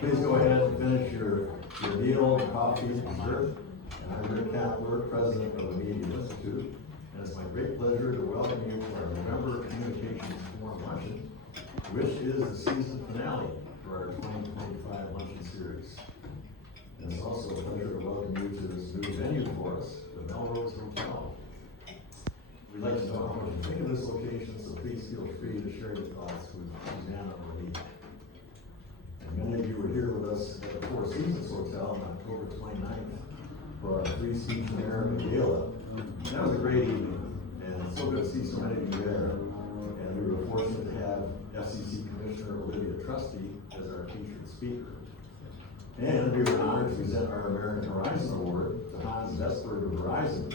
Please go ahead and finish your meal, coffee, and dessert. And I'm Rick Kaplar, President of the Media Institute, and it's my great pleasure to welcome you to our November Communications Forum Luncheon, which is the season finale for our 2025 Luncheon Series. And it's also a pleasure to welcome you to this new venue for us, the Melrose Hotel. We'd like to know how much you think of this location, so please feel free to share your thoughts with Susanna or me. And many of you were here with us at the Four Seasons Hotel on October 29th for our three-seat American Gala. That was a great evening, and it's so good to see so many of you there. And we were fortunate to have FCC Commissioner Olivia Trusty as our featured speaker. And we were honored to present our American Horizon Award to Hans Vesberg of Verizon,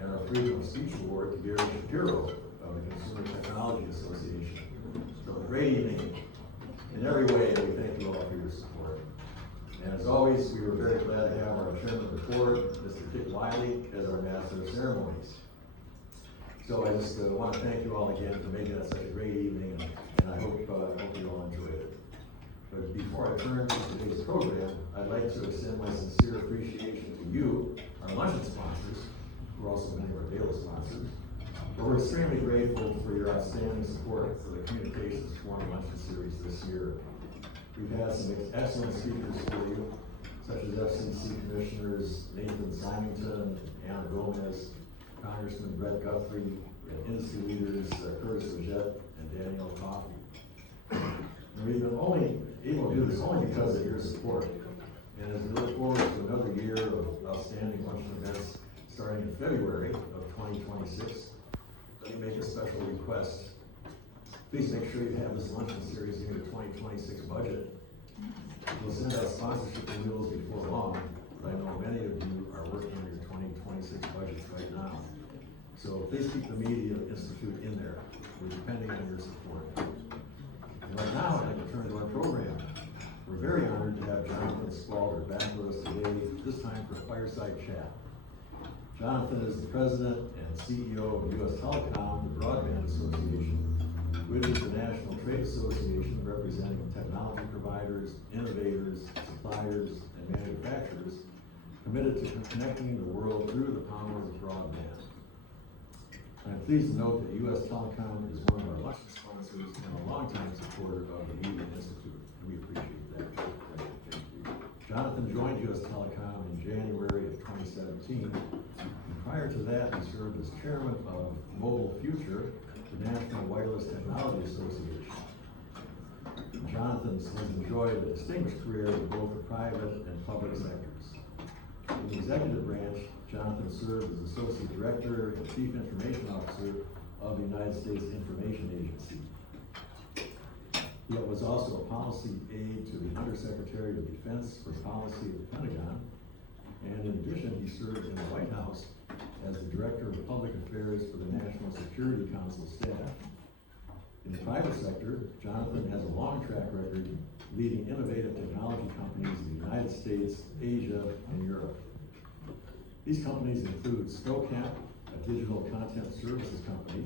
and our Freedom of Speech Award to Gary Shapiro of the Consumer Technology Association. So a great evening. In every way, we thank you all for your support. And as always, we were very glad to have our Chairman of the Board, Mr. Kit Wiley, as our Master of Ceremonies. So I just want to thank you all again for making that such a great evening, and I hope you all enjoyed it. But before I turn to today's program, I'd like to extend my sincere appreciation to you, our luncheon sponsors, who are also many of our gala sponsors. But we're extremely grateful for your outstanding support for the Communications Forum Luncheon Series this year. We've had some excellent speakers for you, such as FCC Commissioners Nathan Symington, Anna Gomez, Congressman Brett Guthrie, and industry leaders Curtis Leggett and Danielle Coffey. And we've been only able to do this only because of your support. And as we look forward to another year of outstanding luncheon events starting in February of 2026, let me make a special request. Please make sure you have this luncheon series in your 2026 budget. We'll send out sponsorship renewals before long, but I know many of you are working on your 2026 budgets right now. So please keep the Media Institute in there. We're depending on your support. And right now, I'd like to turn to our program. We're very honored to have Jonathan Spalter back with us today, this time for Fireside Chat. Jonathan is the President and CEO of USTelecom, the Broadband Association, which is the national trade association representing technology providers, innovators, suppliers, and manufacturers committed to connecting the world through the power of broadband. I'm pleased to note that USTelecom is one of our luncheon sponsors and a longtime supporter of the Media Institute, and we appreciate that. Jonathan joined USTelecom in January of 2017. And prior to that, he served as chairman of Mobile Future, the National Wireless Technology Association. Jonathan has enjoyed a distinguished career in both the private and public sectors. In the executive branch, Jonathan served as Associate Director and Chief Information Officer of the United States Information Agency. He was also a policy aide to the Undersecretary of Defense for Policy at the Pentagon, and in addition, he served in the White House as the Director of Public Affairs for the National Security Council staff. In the private sector, Jonathan has a long track record leading innovative technology companies in the United States, Asia, and Europe. These companies include Snowcap, a digital content services company,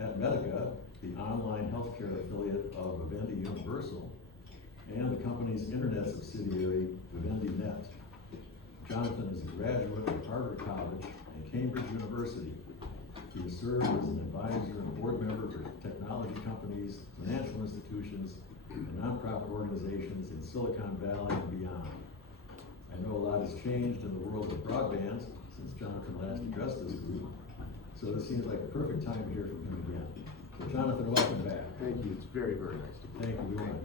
Atmedica, the online healthcare affiliate of Vivendi Universal, and the company's internet subsidiary, Vivendi Net. Jonathan is a graduate of Harvard College and Cambridge University. He has served as an advisor and board member for technology companies, financial institutions, and nonprofit organizations in Silicon Valley and beyond. I know a lot has changed in the world of broadband since Jonathan last addressed this group, so this seems like a perfect time to hear from him again. So Jonathan, welcome back. Thank you. It's very, very nice to be here. Thank you very much.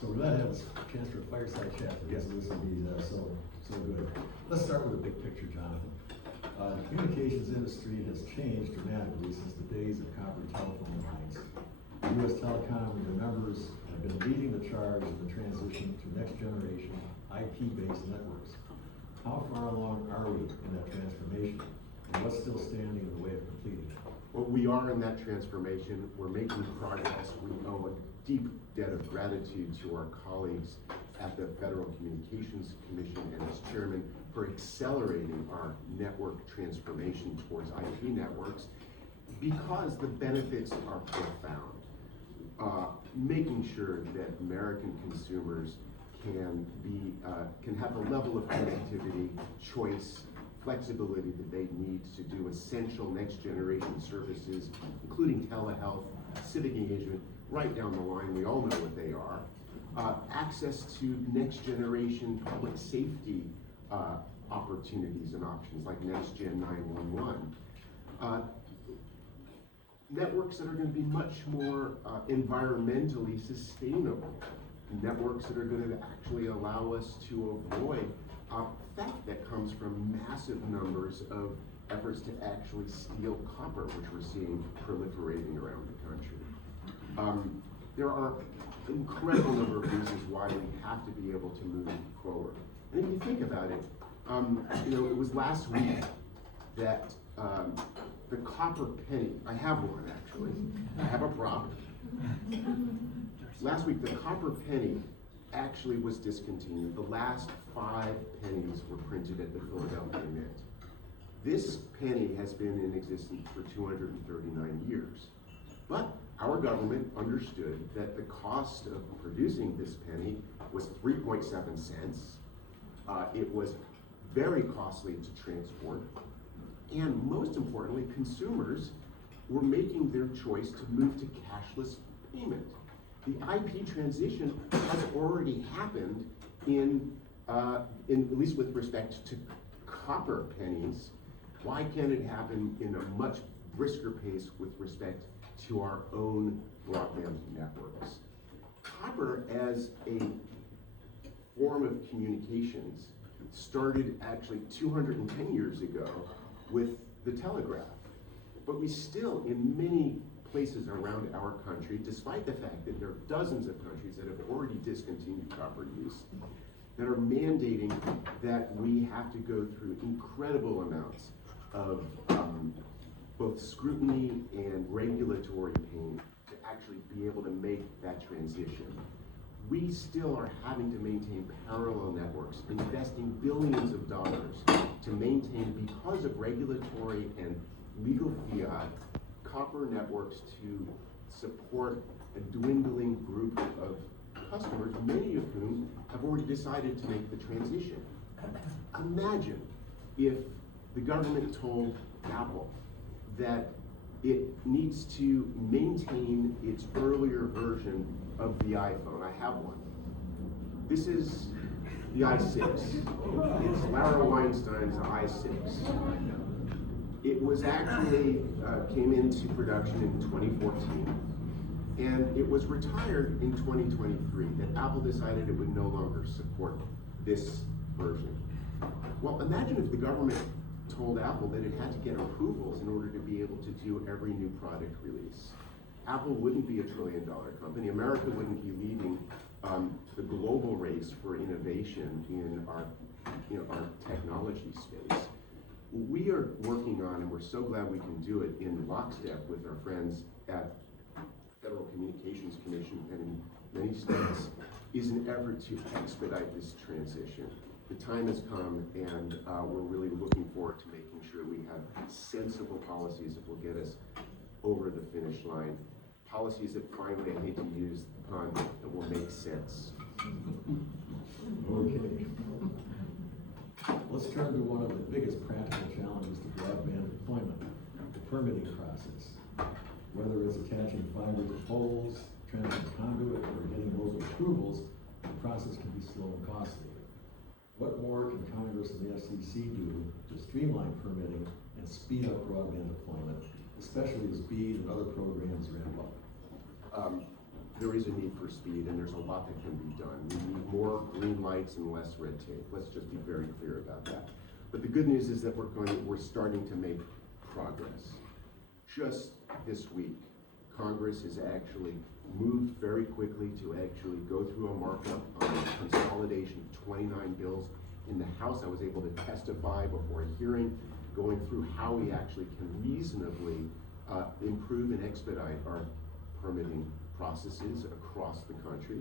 So we're glad to have a chance for a fireside chat. I guess this will be so good. Let's start with a big picture, Jonathan. The communications industry has changed dramatically since the days of copper telephone lines. USTelecom and their members have been leading the charge in the transition to next generation IP-based networks. How far along are we in that transformation, and what's still standing in the way of completing it? Well, we are in that transformation. We're making progress. We owe a deep debt of gratitude to our colleagues at the Federal Communications Commission and its chairman for accelerating our network transformation towards IP networks. because the benefits are profound. Making sure that American consumers can have the level of connectivity, choice, flexibility that they need to do essential next generation services, including telehealth, civic engagement, right down the line. We all know what they are. Access to next generation public safety opportunities and options like Next Gen 911. Networks that are going to be much more environmentally sustainable. Networks that are going to actually allow us to avoid theft that comes from massive numbers of efforts to actually steal copper, which we're seeing proliferating around the country. There are an incredible number of reasons why we have to be able to move forward. And if you think about it, it was last week that the copper penny, I have one actually, I have a prop. Last week, the copper penny actually was discontinued. The last 5 pennies were printed at the Philadelphia Mint. This penny has been in existence for 239 years. But our government understood that the cost of producing this penny was 3.7 cents. It was very costly to transport. And most importantly, consumers were making their choice to move to cashless payment. The IP transition has already happened in at least with respect to copper pennies. Why can't it happen in a much brisker pace with respect to our own broadband networks? Copper as a form of communications started actually 210 years ago with the telegraph. But we still, in many places around our country, despite the fact that there are dozens of countries that have already discontinued copper use, that are mandating that we have to go through incredible amounts of both scrutiny and regulatory pain to actually be able to make that transition. We still are having to maintain parallel networks, investing billions of dollars to maintain, because of regulatory and legal fiat, copper networks to support a dwindling group of customers, many of whom have already decided to make the transition. Imagine if the government told Apple that it needs to maintain its earlier version of the iPhone. I have one. This is the i6. It's Lara Weinstein's i6. It was actually, came into production in 2014, and it was retired in 2023, that Apple decided it would no longer support this version. Well, imagine if the government told Apple that it had to get approvals in order to be able to do every new product release. Apple wouldn't be a $1 trillion company. America wouldn't be leading the global race for innovation in our technology space. We are working on, and we're so glad we can do it in lockstep with our friends at Federal Communications Commission and in many states, is an effort to expedite this transition. The time has come, and we're really looking forward to making sure we have sensible policies that will get us over the finish line. Policies that finally, I hate to use the pun, that will make sense. Okay. Let's turn to one of the biggest practical challenges to broadband deployment, the permitting process. Whether it's attaching fiber to poles, transmitting conduit, or getting local approvals, the process can be slow and costly. What more can Congress and the FCC do to streamline permitting and speed up broadband deployment, especially as BEAD and other programs ramp up? There is a need for speed, and there's a lot that can be done. We need more green lights and less red tape. Let's just be very clear about that. But the good news is that we're starting to make progress. Just this week, Congress has actually moved very quickly to actually go through a markup on the consolidation of 29 bills. In the House, I was able to testify before a hearing, going through how we actually can reasonably improve and expedite our permitting processes across the country.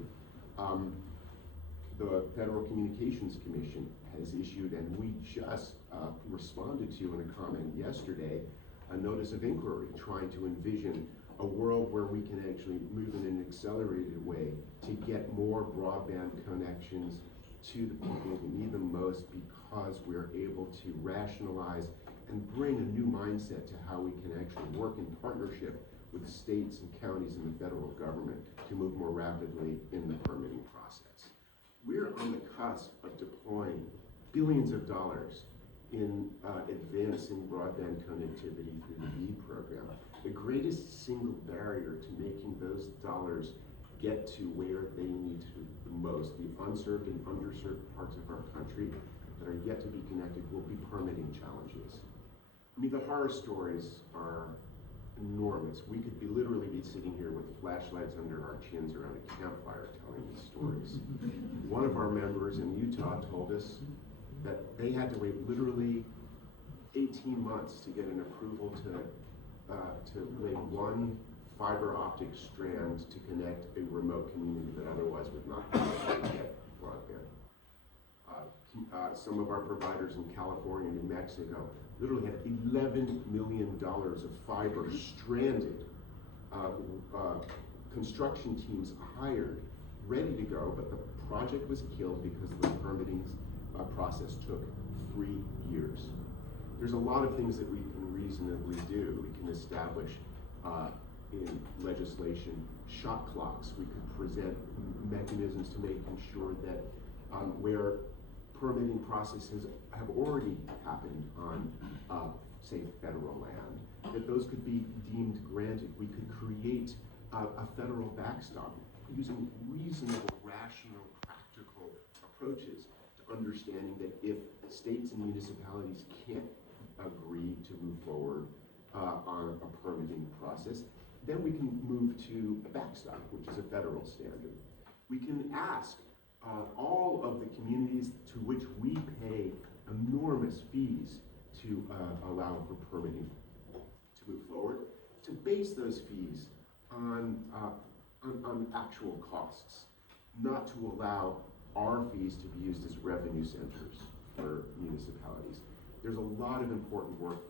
The Federal Communications Commission has issued, and we just responded to in a comment yesterday, a notice of inquiry trying to envision a world where we can actually move in an accelerated way to get more broadband connections to the people who need them most, because we're able to rationalize and bring a new mindset to how we can actually work in partnership with states and counties and the federal government to move more rapidly in the permitting process. We're on the cusp of deploying billions of dollars in advancing broadband connectivity through the BEAD program. The greatest single barrier to making those dollars get to where they need to the most, the unserved and underserved parts of our country that are yet to be connected, will be permitting challenges. I mean, the horror stories are enormous. We could literally be sitting here with flashlights under our chins around a campfire telling these stories. One of our members in Utah told us that they had to wait literally 18 months to get an approval to lay one fiber optic strand to connect a remote community that otherwise would not be able to get broadband. Some of our providers in California and New Mexico literally had $11 million of fiber stranded, construction teams hired, ready to go, but the project was killed because the permitting process took 3 years. There's a lot of things that we can reasonably do. We can establish in legislation shot clocks. We could present mechanisms to making sure that where permitting processes have already happened on, say, federal land, that those could be deemed granted. We could create a federal backstop using reasonable, rational, practical approaches to understanding that if states and municipalities can't agree to move forward on a permitting process, then we can move to a backstop, which is a federal standard. We can ask all of the communities to which we pay enormous fees to allow for permitting to move forward, to base those fees on actual costs, not to allow our fees to be used as revenue centers for municipalities. There's a lot of important work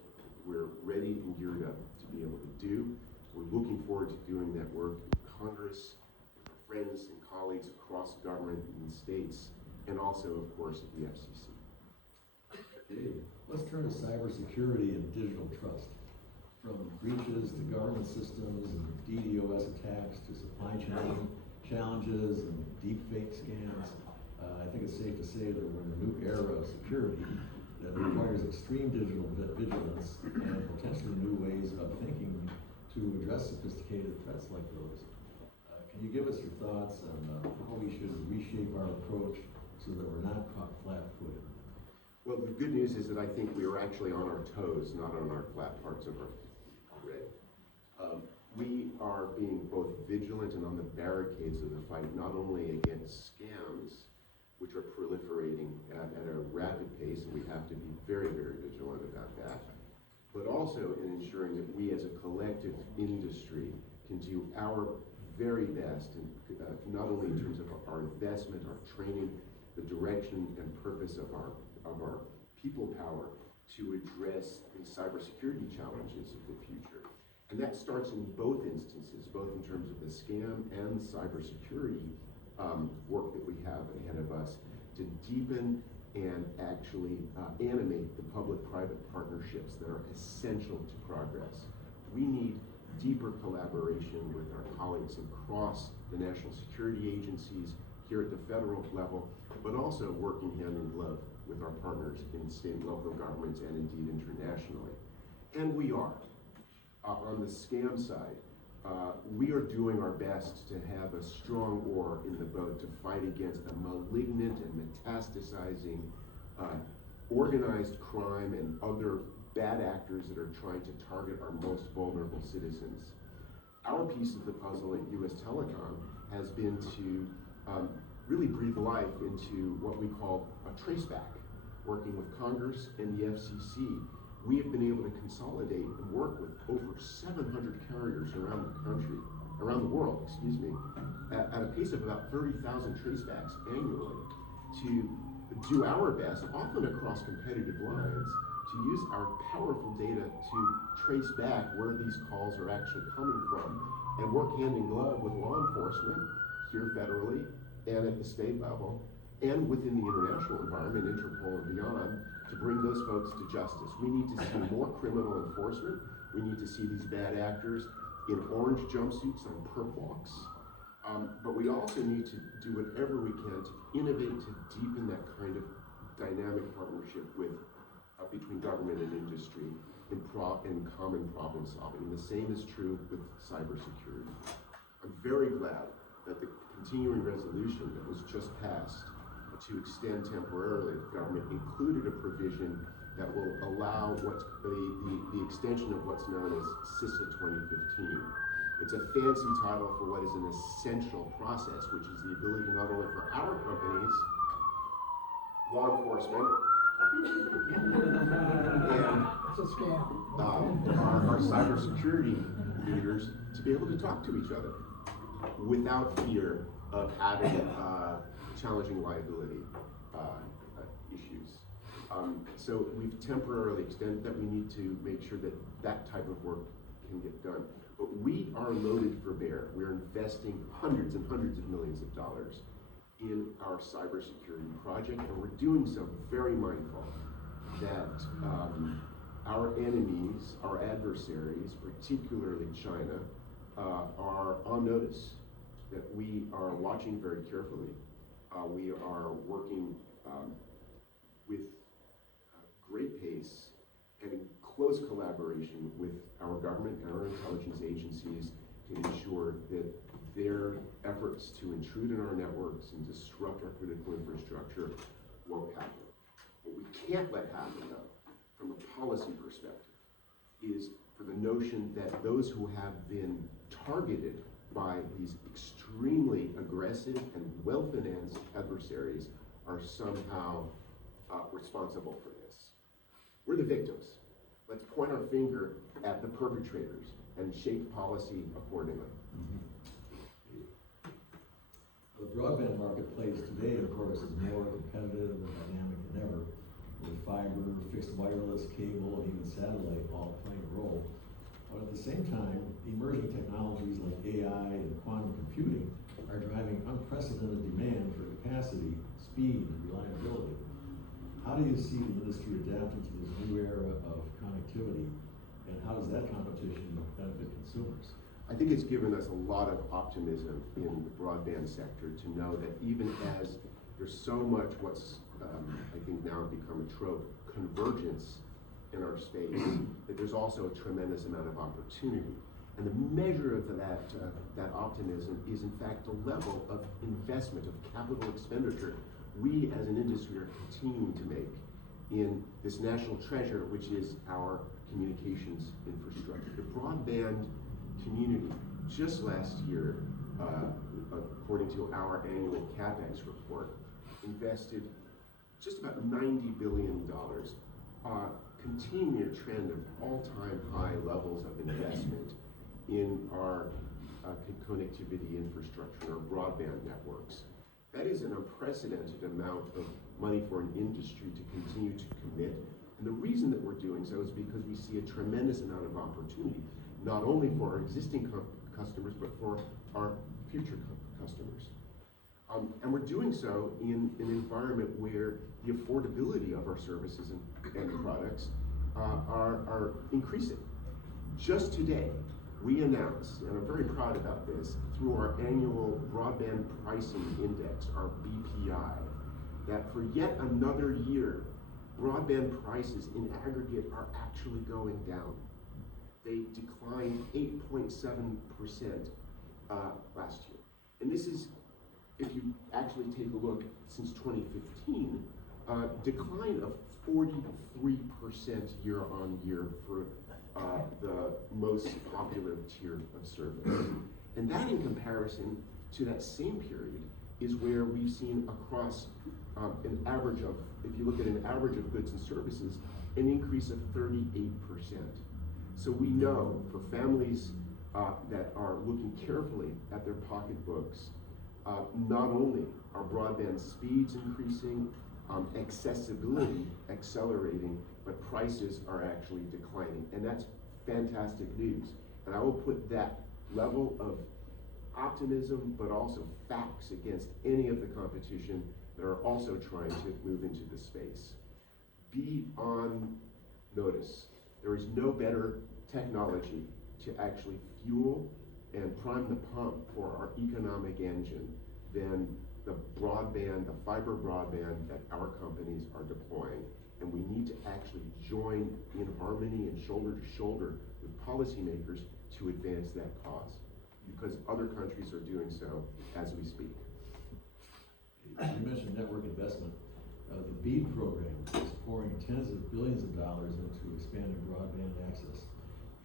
we're ready and geared up to be able to do. We're looking forward to doing that work in Congress, with our friends and colleagues across government and states, and also, of course, at the FCC. Okay, let's turn to cybersecurity and digital trust. From breaches to government systems and DDoS attacks to supply chain challenges and deepfake scams, I think it's safe to say that we're in a new era of security that requires extreme digital vigilance and potentially new ways of thinking to address sophisticated threats like those. Can you give us your thoughts on how we should reshape our approach so that we're not caught flat-footed? Well, the good news is that I think we are actually on our toes, not on our flat parts of our feet already. We are being both vigilant and on the barricades of the fight, not only against scams, which are proliferating at a rapid pace, and we have to be very, very vigilant about that, but also in ensuring that we as a collective industry can do our very best, and not only in terms of our investment, our training, the direction and purpose of our people power to address the cybersecurity challenges of the future. And that starts in both instances, both in terms of the scam and cybersecurity work that we have ahead of us to deepen and actually animate the public-private partnerships that are essential to progress. We need deeper collaboration with our colleagues across the national security agencies here at the federal level, but also working hand in glove with our partners in state and local governments and indeed internationally. And we are. On the scam side, we are doing our best to have a strong oar in the boat to fight against the malignant and metastasizing organized crime and other bad actors that are trying to target our most vulnerable citizens. Our piece of the puzzle at USTelecom has been to really breathe life into what we call a traceback. Working with Congress and the FCC, we have been able to consolidate and work with over 700 carriers around the world, at a pace of about 30,000 tracebacks annually, to do our best, often across competitive lines, to use our powerful data to trace back where these calls are actually coming from and work hand in glove with law enforcement here federally and at the state level and within the international environment, Interpol and beyond, to bring those folks to justice. We need to see more criminal enforcement. We need to see these bad actors in orange jumpsuits on perp walks. But we also need to do whatever we can to innovate, to deepen that kind of dynamic partnership between government and industry in common problem solving. And the same is true with cybersecurity. I'm very glad that the continuing resolution that was just passed to extend temporarily the government included a provision that will allow the extension of what's known as CISA 2015. It's a fancy title for what is an essential process, which is the ability not only for our companies, law enforcement, and It's a scam. our cybersecurity leaders to be able to talk to each other without fear of having challenging liability issues. So we've temporarily extended that. We need to make sure that that type of work can get done. But we are loaded for bear. We're investing hundreds and hundreds of millions of dollars in our cybersecurity project, and we're doing so very mindful that our enemies, our adversaries, particularly China, are on notice, that we are watching very carefully. We are working with great pace and in close collaboration with our government and our intelligence agencies to ensure that their efforts to intrude in our networks and disrupt our critical infrastructure won't happen. What we can't let happen, though, from a policy perspective, is for the notion that those who have been targeted by these extremely aggressive and well-financed adversaries are somehow responsible for this. We're the victims. Let's point our finger at the perpetrators and shape policy accordingly. The broadband marketplace today, of course, is more competitive and dynamic than ever, with fiber, fixed wireless, cable, and even satellite all playing a role. But at the same time, emerging technologies like AI and quantum computing are driving unprecedented demand for capacity, speed, and reliability. How do you see the industry adapting to this new era of connectivity, and how does that competition benefit consumers? I think it's given us a lot of optimism in the broadband sector to know that even as there's so much what's, I think now become a trope, convergence in our space, that there's also a tremendous amount of opportunity. And the measure of that optimism is in fact the level of investment, of capital expenditure we as an industry are continuing to make in this national treasure, which is our communications infrastructure. The broadband community, just last year, according to our annual CapEx report, invested just about $90 billion, continuing a trend of all-time high levels of investment in our connectivity infrastructure, our broadband networks. That is an unprecedented amount of money for an industry to continue to commit. And the reason that we're doing so is because we see a tremendous amount of opportunity, not only for our existing customers, but for our future customers. And we're doing so in an environment where the affordability of our services and products are increasing. Just today, we announced, and I'm very proud about this, through our annual broadband pricing index, our BPI, that for yet another year, broadband prices in aggregate are actually going down. They declined 8.7% last year. And this is, if you actually take a look, since 2015, decline of 43% year on year for the most popular tier of service. And that, in comparison to that same period, is where we've seen across an average of, if you look at an average of goods and services, an increase of 38%. So we know for families that are looking carefully at their pocketbooks, not only are broadband speeds increasing, accessibility accelerating, but prices are actually declining, and that's fantastic news. And I will put that level of optimism, but also facts against any of the competition that are also trying to move into the space. Be on notice. There is no better technology to actually fuel and prime the pump for our economic engine than the broadband, the fiber broadband that our companies are deploying. And we need to actually join in harmony and shoulder to shoulder with policymakers to advance that cause, because other countries are doing so as we speak. You mentioned network investment. The BEAD program is pouring tens of billions of dollars into expanding broadband access.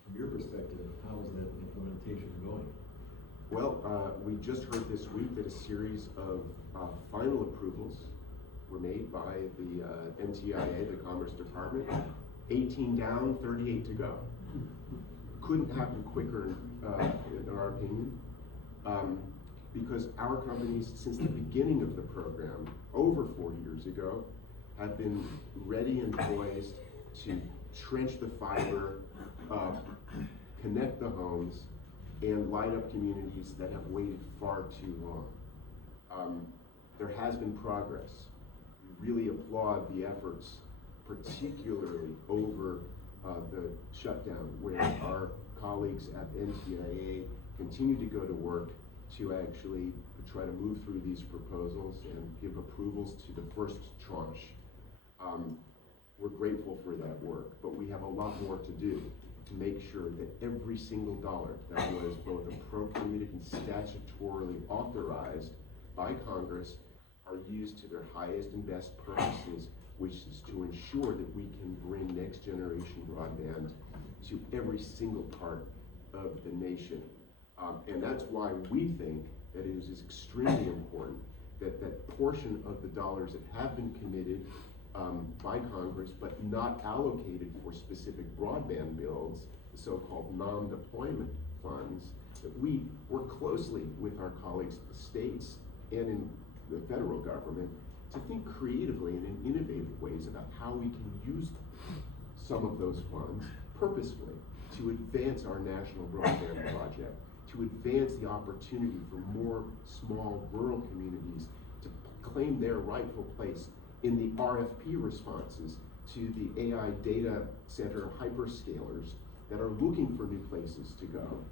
From your perspective, how is that implementation going? Well, we just heard this week that a series of final approvals were made by the NTIA, the Commerce Department. 18 down, 38 to go. Couldn't happen quicker, in our opinion, because our companies, since the beginning of the program, over 4 years ago, have been ready and poised to trench the fiber, connect the homes, and light up communities that have waited far too long. There has been progress. We really applaud the efforts, particularly over the shutdown, where our colleagues at NTIA continue to go to work to actually try to move through these proposals and give approvals to the first tranche. We're grateful for that work, but we have a lot more to do to make sure that every single dollar that was both appropriated and statutorily authorized by Congress are used to their highest and best purposes, which is to ensure that we can bring next generation broadband to every single part of the nation. And that's why we think that it is extremely important that that portion of the dollars that have been committed by Congress but not allocated for specific broadband builds, the so-called non-deployment funds, that we work closely with our colleagues at the states and in the federal government to think creatively and in innovative ways about how we can use some of those funds purposefully to advance our national broadband project, to advance the opportunity for more small rural communities to claim their rightful place in the RFP responses to the AI data center hyperscalers that are looking for new places to go,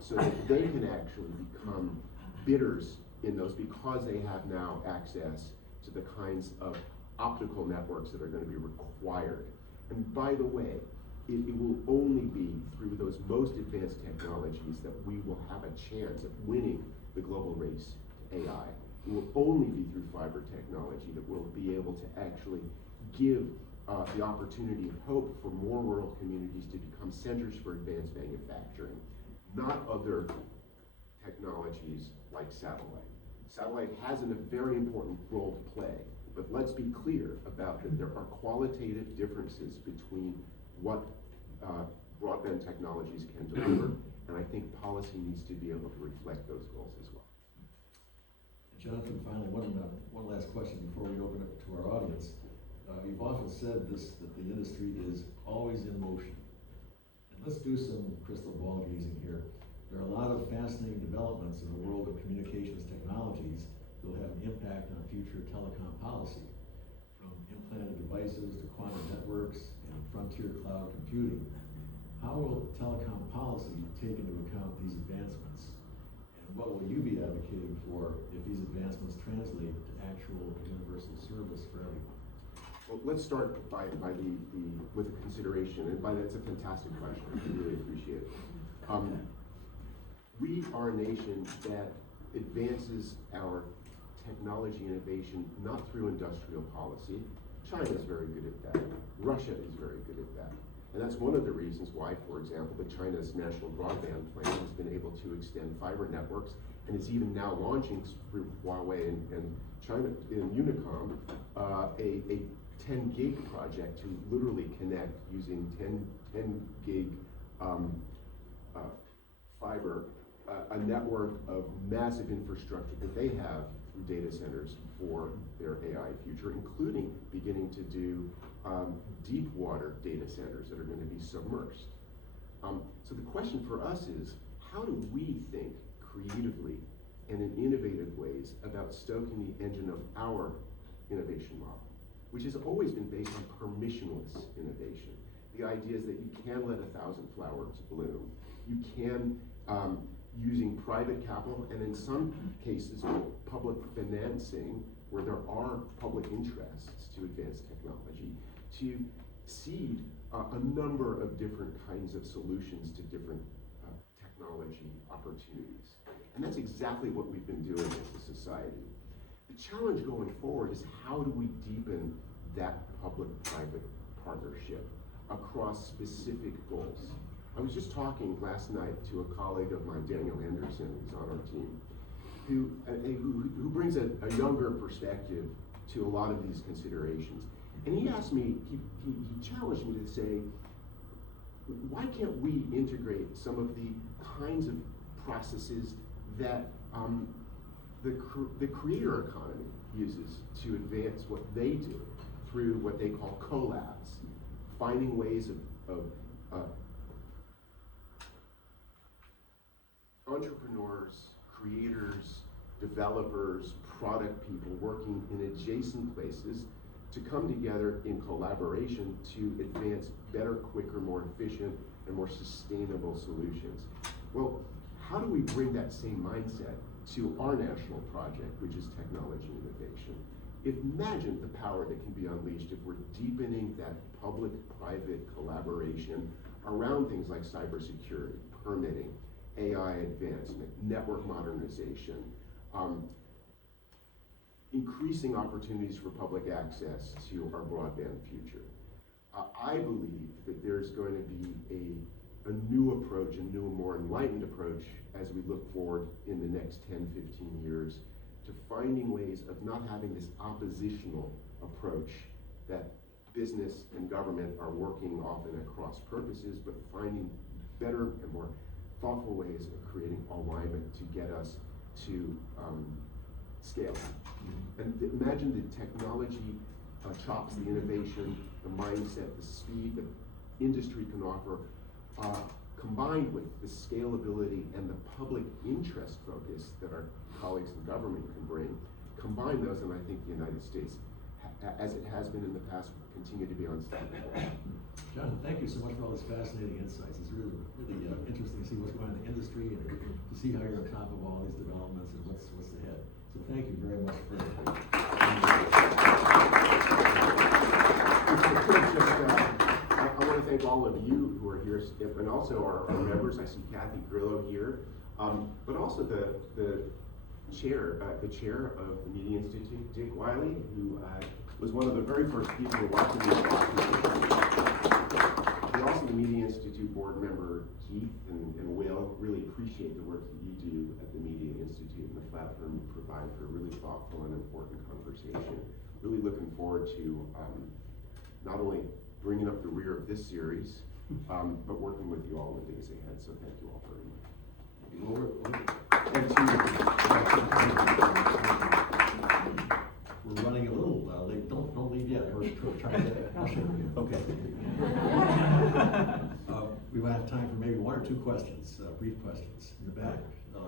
so that they can actually become bidders in those, because they have now access to the kinds of optical networks that are going to be required. And by the way, it will only be through those most advanced technologies that we will have a chance of winning the global race to AI. It will only be through fiber technology that we'll be able to actually give the opportunity of hope for more rural communities to become centers for advanced manufacturing, not other technologies like satellite. Satellite has a very important role to play, but let's be clear about that there are qualitative differences between what broadband technologies can deliver, and I think policy needs to be able to reflect those goals as well. Jonathan, finally, one last question before we open it to our audience. You've often said this, that the industry is always in motion. And let's do some crystal ball gazing here. There are a lot of fascinating developments in the world of communications technologies that will have an impact on future telecom policy, from implanted devices to quantum networks and frontier cloud computing. How will telecom policy take into account these advancements? And what will you be advocating for if these advancements translate to actual universal service for everyone? Well, let's start with a consideration, and by that's a fantastic question. I really appreciate it. We are a nation that advances our technology innovation not through industrial policy. China is very good at that. Russia is very good at that. And that's one of the reasons why, for example, China's national broadband plan has been able to extend fiber networks, and is even now launching through Huawei and China in Unicom a 10 gig project to literally connect using 10 gig fiber, a network of massive infrastructure that they have through data centers for their AI future, including beginning to do deep water data centers that are going to be submersed. So the question for us is, how do we think creatively and in innovative ways about stoking the engine of our innovation model, which has always been based on permissionless innovation. The idea is that you can let 1,000 flowers bloom. You can, using private capital and in some cases public financing, where there are public interests to advance technology, to seed a number of different kinds of solutions to different technology opportunities. And that's exactly what we've been doing as a society. The challenge going forward is, how do we deepen that public-private partnership across specific goals? I was just talking last night to a colleague of mine, Daniel Anderson, who's on our team, who brings a younger perspective to a lot of these considerations. And he asked me, he challenged me to say, why can't we integrate some of the kinds of processes that the creator economy uses to advance what they do through what they call collabs, finding ways of entrepreneurs, creators, developers, product people working in adjacent places to come together in collaboration to advance better, quicker, more efficient, and more sustainable solutions. Well, how do we bring that same mindset to our national project, which is technology innovation? Imagine the power that can be unleashed if we're deepening that public-private collaboration around things like cybersecurity, permitting, AI advancement, network modernization, increasing opportunities for public access to our broadband future. I believe that there's going to be a new approach, a new, more enlightened approach as we look forward in the next 10, 15 years to finding ways of not having this oppositional approach that business and government are working often at cross purposes, but finding better and more thoughtful ways of creating alignment to get us to scale. And imagine the technology chops, the innovation, the mindset, the speed that industry can offer, combined with the scalability and the public interest focus that our colleagues in government can bring. Combine those, and I think the United States, as it has been in the past, will continue to be unstoppable. Jonathan, thank you so much for all these fascinating insights. It's really interesting to see what's going on in the industry and to see how you're on top of all these developments and what's ahead. So thank you very much for I want to thank all of you who are here, and also our members. I see Kathy Grillo here, but also the chair of the Media Institute, Dick Wiley, who was one of the very first people watching this talk. And also the Media Institute board member, Keith and Will, really appreciate the work that you do at the Media Institute and the platform you provide for a really thoughtful and important conversation. Really looking forward to not only bringing up the rear of this series, but working with you all in the days ahead. So thank you all very much. And we're running a little late. Don't leave yet. We're trying to. I'll shake with you. Okay. We might have time for maybe one or two questions, brief questions in the back.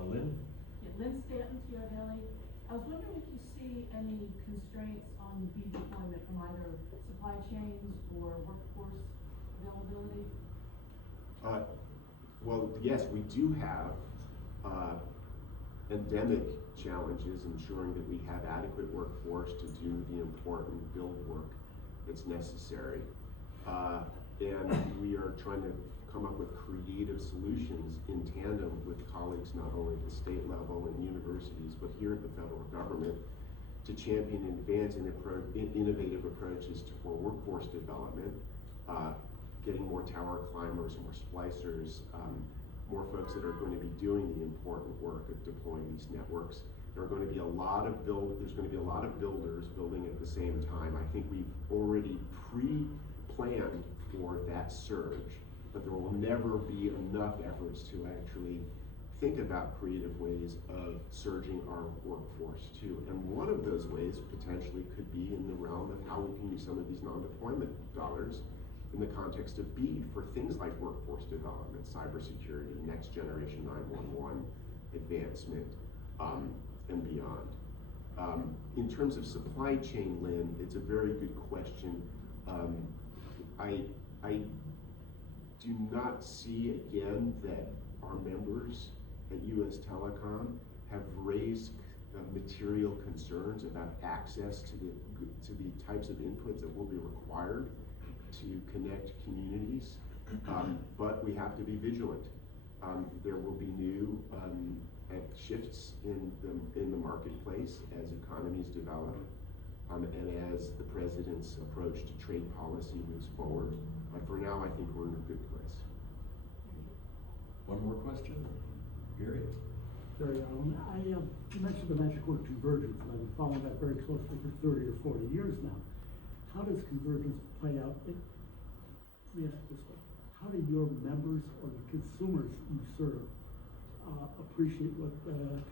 Lynn. Yeah, Lynn Stanton, TR Valley. I was wondering if you see any constraints on BEAD deployment from either supply chains or workforce availability? Well, yes, we do have endemic challenges ensuring that we have adequate workforce to do the important build work that's necessary. And we are trying to come up with creative solutions in tandem with colleagues not only at the state level and universities, but here at the federal government, to champion and advance innovative approaches for workforce development, getting more tower climbers, more splicers, more folks that are going to be doing the important work of deploying these networks. There are going to be a lot of there's going to be a lot of builders building at the same time. I think we've already pre-planned for that surge, but there will never be enough efforts to actually think about creative ways of surging our workforce too. And one of those ways potentially could be in the realm of how we can use some of these non-deployment dollars in the context of BEAD for things like workforce development, cybersecurity, next generation 911 advancement, and beyond. In terms of supply chain, Lynn, it's a very good question. I do not see again that our members at USTelecom have raised material concerns about access to the types of inputs that will be required to connect communities, but we have to be vigilant. There will be new shifts in the marketplace as economies develop, and as the president's approach to trade policy moves forward. But for now, I think we're in a good place. One more question, Gary? Gary, you mentioned the magic word convergence, and I've been following that very closely for 30 or 40 years now. How does convergence play out? Let me ask it this way. How do your members or the consumers you serve appreciate what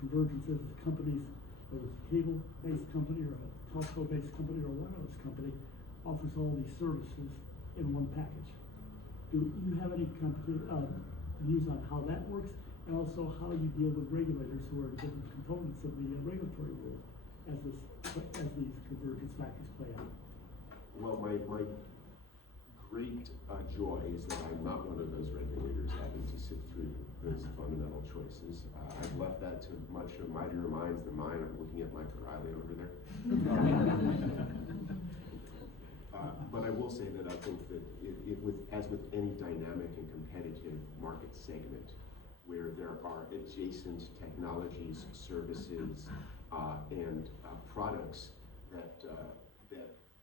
convergence is? Companies, whether it's a cable-based company or a telco-based company or a wireless company, offers all these services in one package. Do you have any views on how that works, and also how you deal with regulators who are different components of the regulatory world as these convergence factors play out? Well, my great joy is that I'm not one of those regulators having to sit through those fundamental choices. I've left that to much of mightier minds than mine. I'm looking at Mike O'Reilly over there. But I will say that I think that as with any dynamic and competitive market segment, where there are adjacent technologies, services, and products that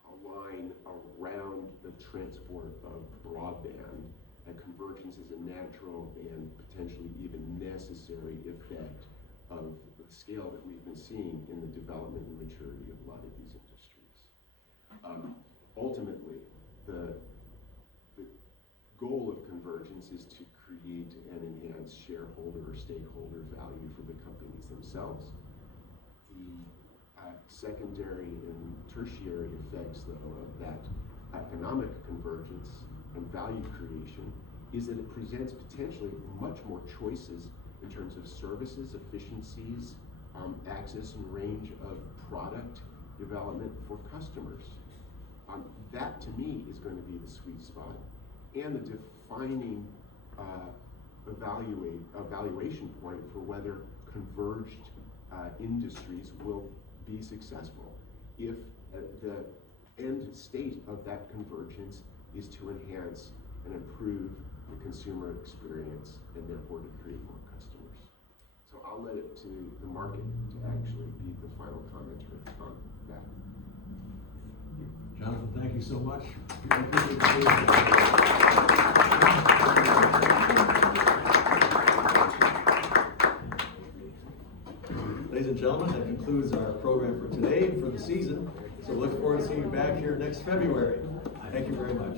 align around the transport of broadband, and convergence is a natural and potentially even necessary effect of the scale that we've been seeing in the development and maturity of a lot of these industries. Ultimately, the goal of convergence is to create and enhance shareholder or stakeholder value for the companies themselves. The secondary and tertiary effects, though, of that economic convergence and value creation is that it presents potentially much more choices in terms of services, efficiencies, access and range of product development for customers. That to me is going to be the sweet spot and the defining evaluation point for whether converged industries will be successful. If the end state of that convergence is to enhance and improve the consumer experience and therefore to create more customers. So I'll let it to the market to actually be the final commenter on that. Jonathan, thank you so much. Ladies and gentlemen, that concludes our program for today and for the season. So look forward to seeing you back here next February. Thank you very much.